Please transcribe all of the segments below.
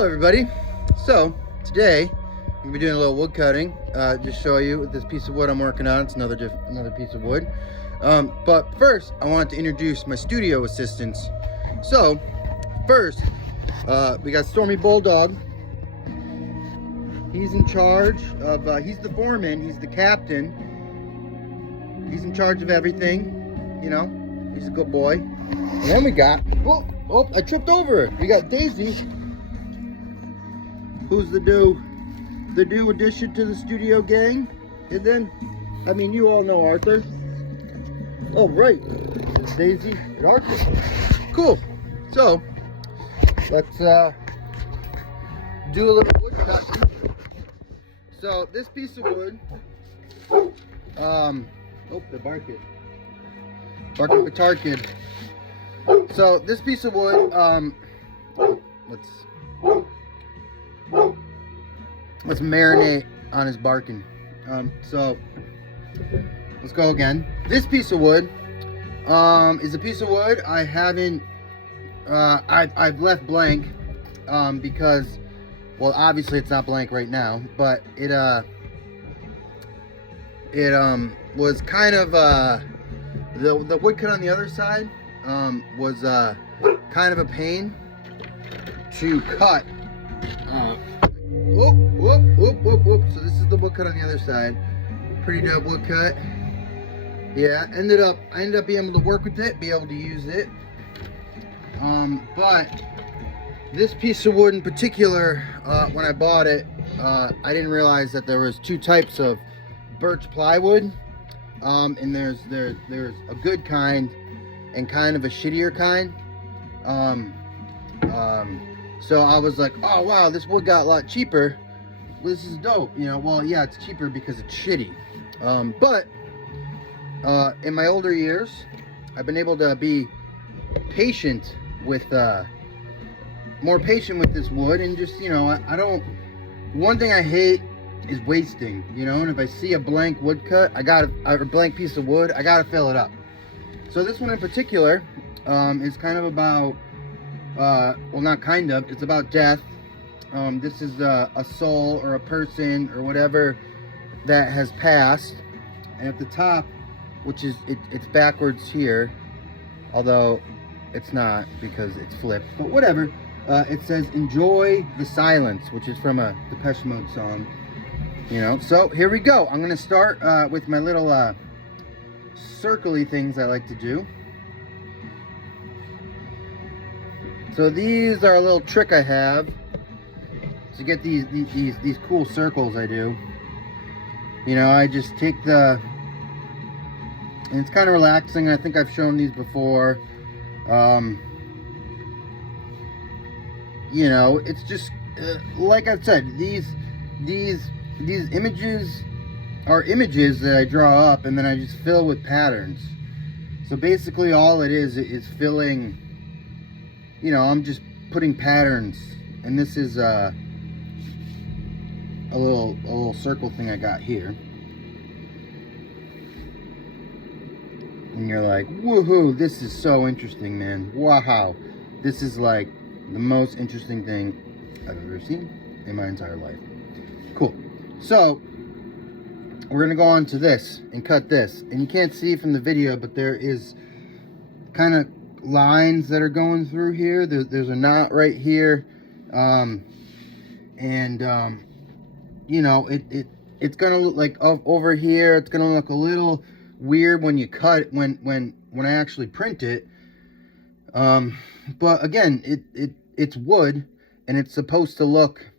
Hello everybody. So today I'm gonna be doing a little wood cutting. Just show you this piece of wood I'm working on. It's another piece of wood. But first I want to introduce my studio assistants. So first we got Stormy Bulldog. He's in charge of, he's the foreman, he's the captain. He's in charge of everything, you know, he's a good boy. And then we got, oh, I tripped over it. We got Daisy, who's the new addition to the studio gang. And then, I mean, you all know Arthur. Oh, right, it's Daisy and Arthur. Cool. So, let's do a little wood cutting. So, this piece of wood, oh, they're barking. Barking Batar Kid. So this piece of wood, let's marinate on his barking. So let's go again. This piece of wood is a piece of wood I haven't I've left blank because, well, obviously it's not blank right now, but it was kind of the wood cut on the other side was kind of a pain to cut. Whoop. So this is the wood cut on the other side. Pretty dope wood cut. Yeah, I ended up being able to work with it, be able to use it. But this piece of wood in particular, when I bought it, I didn't realize that there was two types of birch plywood. And there's a good kind and kind of a shittier kind. So I was like, oh wow, this wood got a lot cheaper. This is dope, you know. Well, yeah, it's cheaper because it's shitty. But in my older years, I've been able to be patient with more patient with this wood, and just, you know, I don't. One thing I hate is wasting, you know. And if I see a blank wood cut, a blank piece of wood, I gotta fill it up. So this one in particular is kind of about, well, not kind of, it's about death. This is a soul or a person or whatever that has passed. And at the top, which is, it's backwards here, although it's not because it's flipped, but whatever. It says, "Enjoy the silence," which is from a Depeche Mode song. You know, so here we go. I'm gonna start with my little circly things I like to do. So these are a little trick I have to get these cool circles I do. You know, I just take and it's kind of relaxing. I think I've shown these before. You know, it's just like I said, these images are images that I draw up, and then I just fill with patterns. So basically all it is filling, you know, I'm just putting patterns. And this is a little circle thing I got here. And you're like, woohoo, this is so interesting, man. Wow. This is like the most interesting thing I've ever seen in my entire life. Cool. So we're gonna go on to this and cut this, and you can't see from the video, but there is kind of lines that are going through here. There's a knot right here, you know, it's gonna look like over here. It's gonna look a little weird when you cut it, when I actually print it. But again, it's wood, and it's supposed to look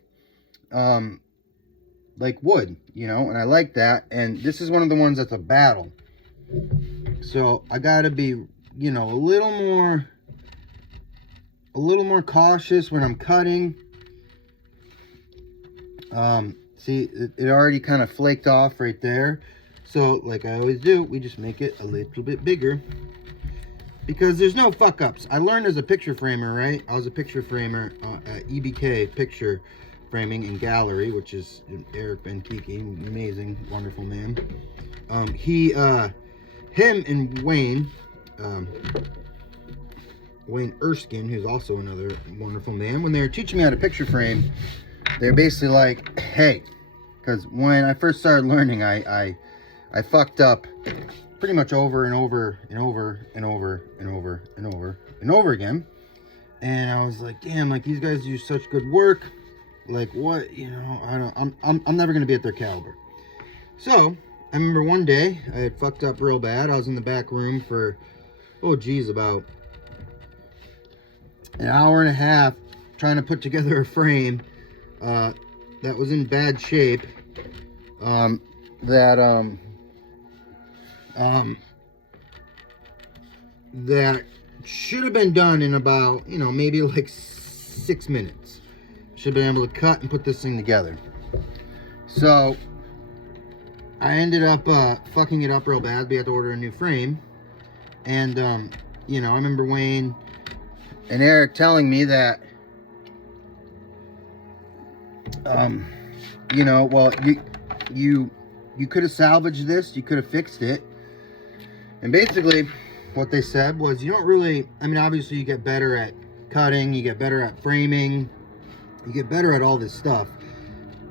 like wood, you know, and I like that. And this is one of the ones that's a battle, so I gotta be, you know, a little more cautious when I'm cutting. See, it already kind of flaked off right there. So like I always do, we just make it a little bit bigger, because there's no fuck ups. I learned as a picture framer, right? I was a picture framer at EBK Picture Framing and Gallery, which is Eric Benkiki, amazing, wonderful man. Him and Wayne, Wayne Erskine, who's also another wonderful man, when they were teaching me how to picture frame, they're basically like, hey, because when I first started learning, I fucked up pretty much over and over and over and over and over and over and over again. And I was like, damn, like these guys do such good work. Like what, you know, I'm never gonna be at their caliber. So I remember one day I had fucked up real bad. I was in the back room for, oh geez, about an hour and a half trying to put together a frame that was in bad shape. That should have been done in about, you know, maybe like 6 minutes. Should have been able to cut and put this thing together. So I ended up fucking it up real bad. We had to order a new frame. And you know, I remember Wayne and Eric telling me that you know, well, you could have salvaged this, you could have fixed it. And basically what they said was, you don't really, I mean, obviously you get better at cutting, you get better at framing, you get better at all this stuff,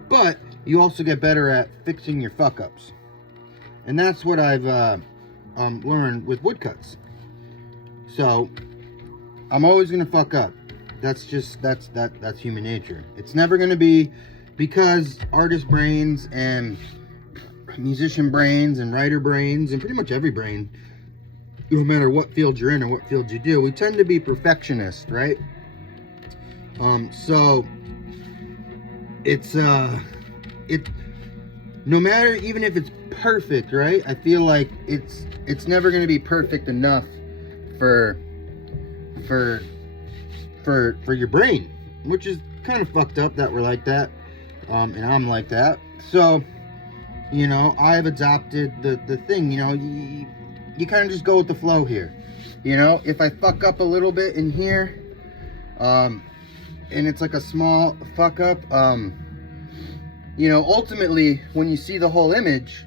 but you also get better at fixing your fuck ups. And that's what I've learned with woodcuts. So I'm always gonna fuck up. That's just, that's human nature. It's never gonna be because artist brains and musician brains and writer brains and pretty much every brain, no matter what field you're in or what field you do, we tend to be perfectionists, right? So it's no matter, even if it's perfect, right? I feel like it's never going to be perfect enough for your brain, which is kind of fucked up that we're like that, and I'm like that. So, you know, I've adopted the thing, you know, you kind of just go with the flow here. You know, if I fuck up a little bit in here, and it's like a small fuck up, you know, ultimately when you see the whole image,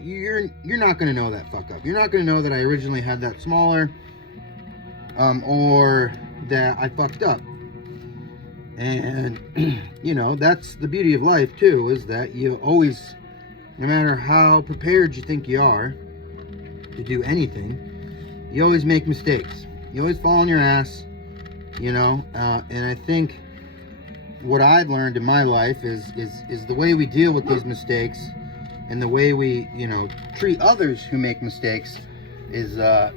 you're not going to know that fuck up. You're not going to know that I originally had that smaller, or that I fucked up. And you know, that's the beauty of life too, is that you always, no matter how prepared you think you are to do anything, you always make mistakes. You always fall on your ass, you know. And I think what I've learned in my life is the way we deal with these mistakes and the way we, you know, treat others who make mistakes is the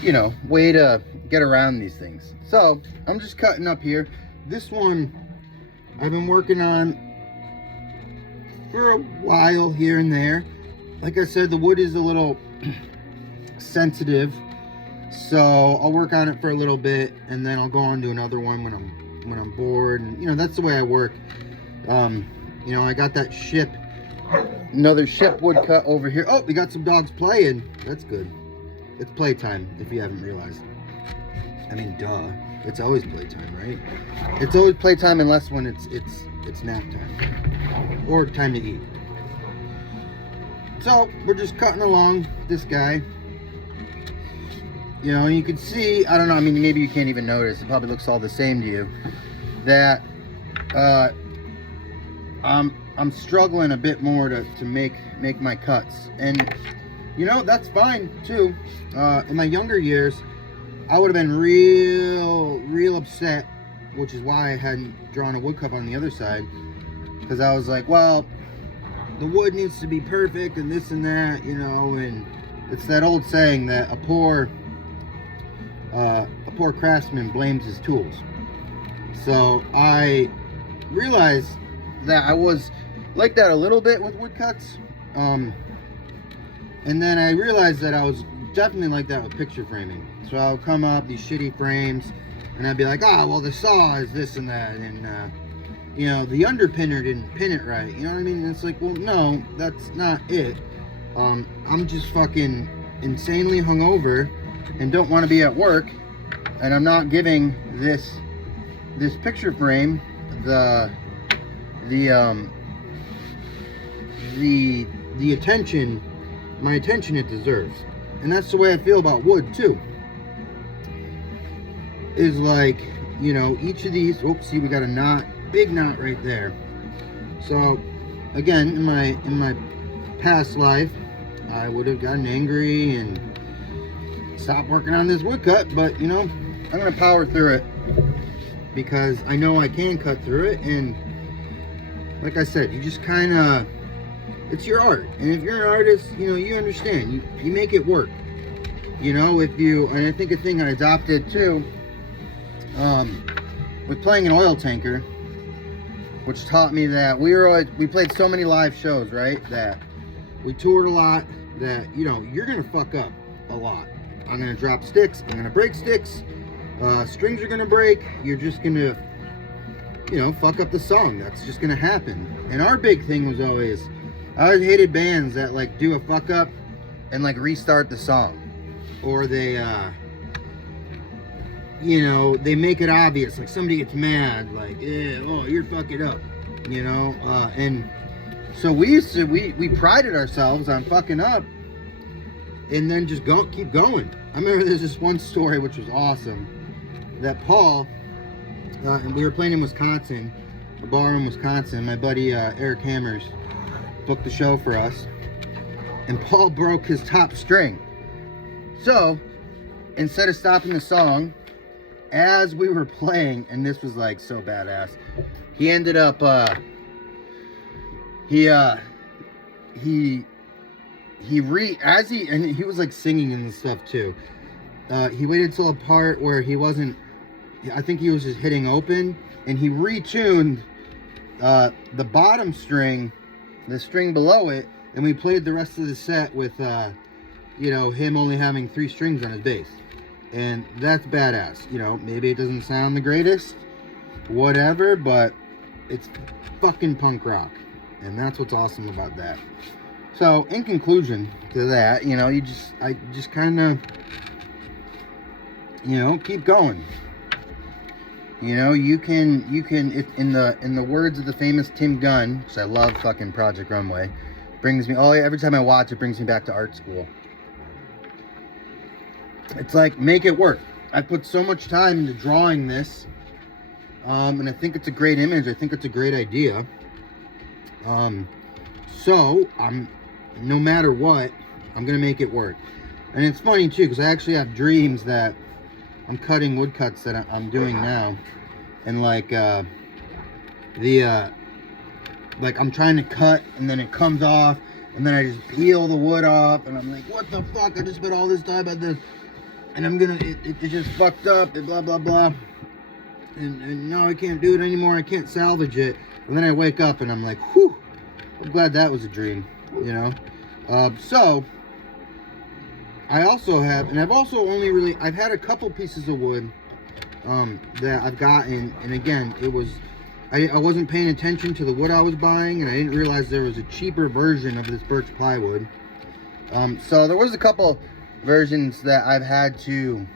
you know, way to get around these things. So I'm just cutting up here. This one I've been working on for a while here and there. Like I said, the wood is a little sensitive, so I'll work on it for a little bit and then I'll go on to another one when I'm bored. And you know, that's the way I work. You know, I got that ship, another ship wood cut over here. Oh, we got some dogs playing. That's good. It's playtime, if you haven't realized. I mean, duh. It's always playtime, right? It's always playtime unless when it's nap time or time to eat. So we're just cutting along this guy. You know, you can see, I don't know, I mean, maybe you can't even notice, it probably looks all the same to you, that I'm struggling a bit more to make my cuts. And you know, that's fine too. In my younger years, I would have been real upset, which is why I hadn't drawn a woodcut on the other side, because I was like, well, the wood needs to be perfect and this and that, you know. And it's that old saying that a poor craftsman blames his tools. So I realized that I was like that a little bit with woodcuts, and then I realized that I was definitely like that with picture framing. So I'll come up these shitty frames and I'd be like, well, the saw is this and that, and you know, the underpinner didn't pin it right, you know what I mean? And it's like, well, no, that's not it. I'm just fucking insanely hungover and don't want to be at work, and I'm not giving this picture frame the attention, my attention it deserves. And that's the way I feel about wood too. Is like, you know, each of these, oops, see, we got a knot, big knot right there. So again, in my past life, I would have gotten angry and stopped working on this woodcut, but you know, I'm gonna power through it because I know I can cut through it. And like I said, you just kind of, it's your art, and if you're an artist, you know, you understand, you make it work, you know. If you, and I think a thing I adopted too, with playing an oil tanker, which taught me that we played so many live shows, right, that we toured a lot, that, you know, you're gonna fuck up a lot. I'm gonna drop sticks, I'm gonna break sticks, strings are gonna break, you're just gonna, you know, fuck up the song. That's just gonna happen. And our big thing was always, I always hated bands that like do a fuck up and like restart the song, or they you know, they make it obvious, like somebody gets mad, like, oh, you're fucking up, you know. And so we prided ourselves on fucking up and then just keep going. I remember there's this one story which was awesome, that Paul, and we were playing in Wisconsin, a bar in Wisconsin. My buddy Eric Hammers booked the show for us, and Paul broke his top string. So instead of stopping the song as we were playing, and this was like so badass, he ended up he was like singing and stuff too. He waited till a part where he wasn't, I think he was just hitting open, and he retuned the bottom string, the string below it, and we played the rest of the set with you know, him only having 3 strings on his bass. And that's badass. You know, maybe it doesn't sound the greatest, whatever, but it's fucking punk rock, and that's what's awesome about that. So in conclusion to that, you know, I just kind of, you know, keep going. You know, you can in the words of the famous Tim Gunn, which I love, fucking Project Runway, brings me, oh yeah, every time I watch it brings me back to art school. It's like, make it work. I put so much time into drawing this, and I think it's a great image. I think it's a great idea. So no matter what, I'm gonna make it work. And it's funny too, because I actually have dreams that I'm cutting woodcuts that I'm doing now, and like like I'm trying to cut, and then it comes off, and then I just peel the wood off, and I'm like, what the fuck? I just spent all this time at this, and it just fucked up, and blah blah blah, and now I can't do it anymore. I can't salvage it. And then I wake up and I'm like, whew, I'm glad that was a dream, you know. So I also have, and I've also I've had a couple pieces of wood that I've gotten, and again, it was, I wasn't paying attention to the wood I was buying, and I didn't realize there was a cheaper version of this birch plywood. So there was a couple versions that I've had to,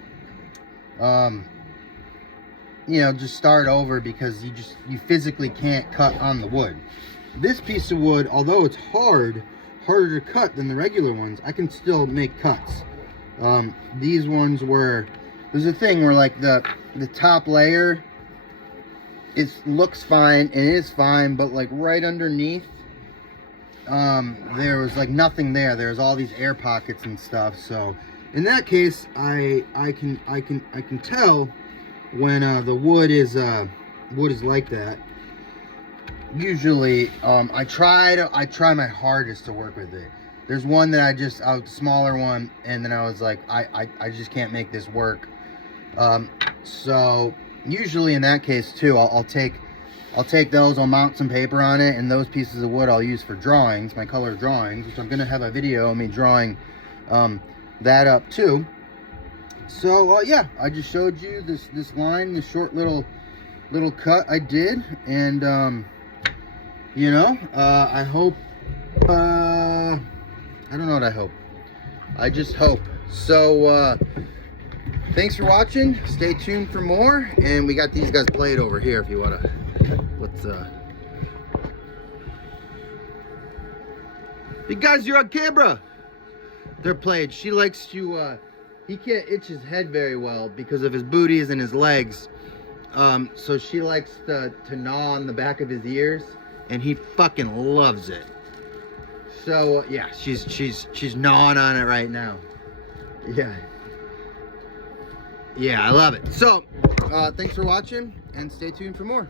you know, just start over because you physically can't cut on the wood. This piece of wood, although it's harder to cut than the regular ones, I can still make cuts. These ones were, there's a thing where like the top layer looks fine and it is fine, but like right underneath, there was like nothing there. There's all these air pockets and stuff. So in that case, I can tell when the wood is like that. Usually, I try my hardest to work with it. There's one that a smaller one, and then I was like, I just can't make this work. So usually in that case too, I'll take those, I'll mount some paper on it, and those pieces of wood I'll use for drawings, my color drawings, which I'm gonna have a video of me drawing that up too. So yeah, I just showed you this line, this short little cut I did, and you know, I hope, I don't know what I hope, I just hope. So thanks for watching, stay tuned for more, and we got these guys played over here if you want to, let's you guys, you're on camera. they're playing. She likes to, he can't itch his head very well because of his booties and his legs. So she likes to gnaw on the back of his ears, and he fucking loves it. So yeah, she's gnawing on it right now. Yeah. Yeah, I love it. So, thanks for watching, and stay tuned for more.